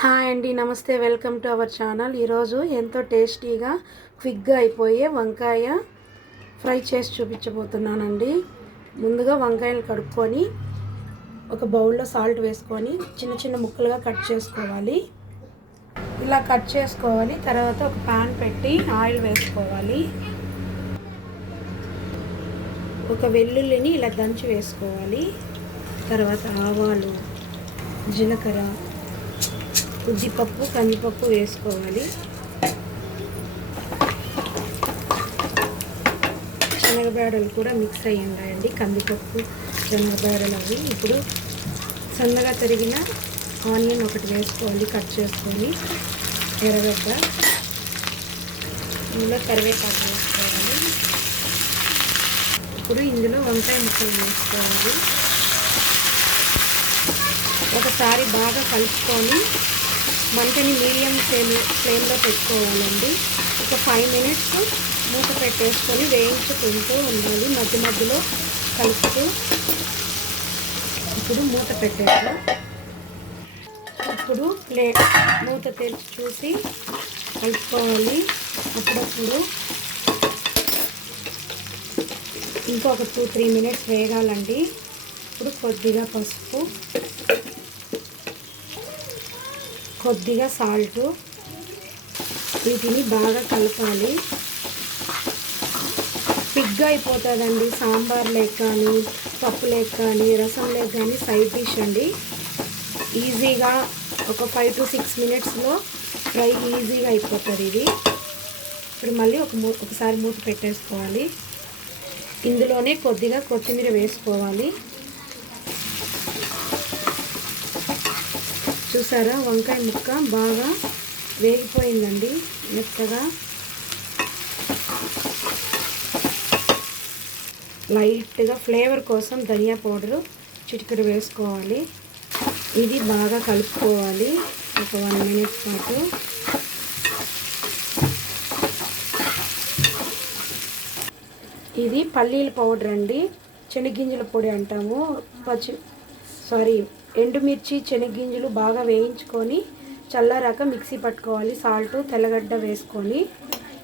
Hi అండి, నమస్తే. Welcome to our channel. ఈరోజు ఎంతో టేస్టీగా క్విక్గా అయిపోయే వంకాయ ఫ్రై చేసి చూపించబోతున్నానండి. ముందుగా వంకాయలు కడుక్కొని ఒక బౌల్లో సాల్ట్ వేసుకొని చిన్న చిన్న ముక్కలుగా కట్ చేసుకోవాలి. ఇలా కట్ చేసుకోవాలి. తర్వాత ఒక ప్యాన్ పెట్టి ఆయిల్ వేసుకోవాలి. ఒక వెల్లుల్లిని ఇలా దంచి వేసుకోవాలి. తర్వాత ఆవాలు, జీలకర్ర, ఉద్దిపప్పు, కందిపప్పు వేసుకోవాలి. శనగబేడలు కూడా మిక్స్ అయ్యి ఉన్నాయండి. కందిపప్పు, శనగబేడలు అవి. ఇప్పుడు సన్నగా తరిగిన ఆనియన్ ఒకటి వేసుకోవాలి, కట్ చేసుకొని. ఎర్రగడ్డ, ఇందులో కరివేపాకు వేసుకోవాలి. ఇప్పుడు ఇందులో వంకాయ ముక్కలు వేసుకోవాలి. ఒకసారి బాగా కలుపుకొని మంటని మీడియం ఫ్లేమ్లో పెట్టుకోవాలండి. ఒక 5 మినిట్స్ మూత పెట్టేసుకొని వేయించుకుంటూ ఉండాలి, మధ్య మధ్యలో కలుపుతూ. ఇప్పుడు మూత పెట్టేద్దాం. ఇప్పుడు మూత తెరిచి చూసి కలుపుకోవాలి. అప్పుడప్పుడు ఇంకొక 2-3 మినిట్స్ వేగాలండి. ఇప్పుడు కొద్దిగా పసుపు, కొద్దిగా సాల్టు, వీటిని బాగా కలపాలి. పిగ్గా అయిపోతుందండి. సాంబార్ లేక కానీ, పప్పు లేక కానీ, రసం లేక కానీ సైడ్ డిష్ అండి. ఈజీగా ఒక 5 to 6 మినిట్స్లో ఫ్రై ఈజీగా అయిపోతుంది ఇది. ఇప్పుడు మళ్ళీ ఒకసారి మూత పెట్టేసుకోవాలి. ఇందులోనే కొద్దిగా కొత్తిమీర వేసుకోవాలి. చూసారా, వంకాయ ముక్క బాగా వేగిపోయిందండి, మెత్తగా. లైట్గా ఫ్లేవర్ కోసం ధనియా పౌడరు చిటికెడు వేసుకోవాలి. ఇది బాగా కలుపుకోవాలి ఒక 1 మినిట్ పాటు. ఇది పల్లీల పౌడర్ అండి, శనగగింజల పొడి అంటాము. ఎండుమిర్చి, శనగగింజలు బాగా వేయించుకొని చల్లారాక మిక్సీ పట్టుకోవాలి. సాల్ట్, తెల్లగడ్డ వేసుకొని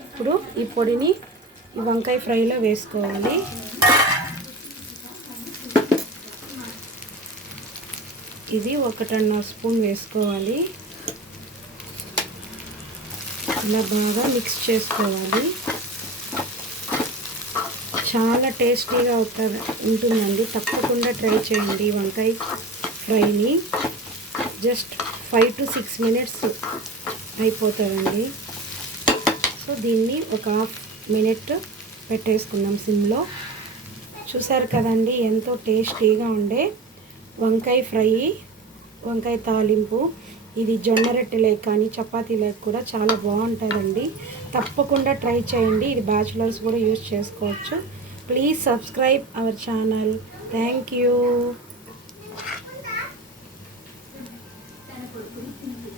ఇప్పుడు ఈ పొడిని ఈ వంకాయ ఫ్రైలో వేసుకోవాలి. ఇది 1.5 స్పూన్ వేసుకోవాలి. ఇలా బాగా మిక్స్ చేసుకోవాలి. చాలా టేస్టీగా ఉంటుందండి. తప్పకుండా ట్రై చేయండి వంకాయ ఫ్రైని. జస్ట్ 5 to 6 మినిట్స్ అయిపోతుందండి. సో దీన్ని ఒక 1/2 మినిట్ పెట్టేసుకున్నాం సిమ్లో. చూసారు కదండి, ఎంతో టేస్టీగా ఉండే వంకాయ ఫ్రై, వంకాయ తాలింపు. ఇది జొన్న రొట్టెలేక కానీ, చపాతీ లేక కూడా చాలా బాగుంటుందండి. తప్పకుండా ట్రై చేయండి. ఇది బ్యాచులర్స్ కూడా యూజ్ చేసుకోవచ్చు. Please subscribe our channel. Thank you.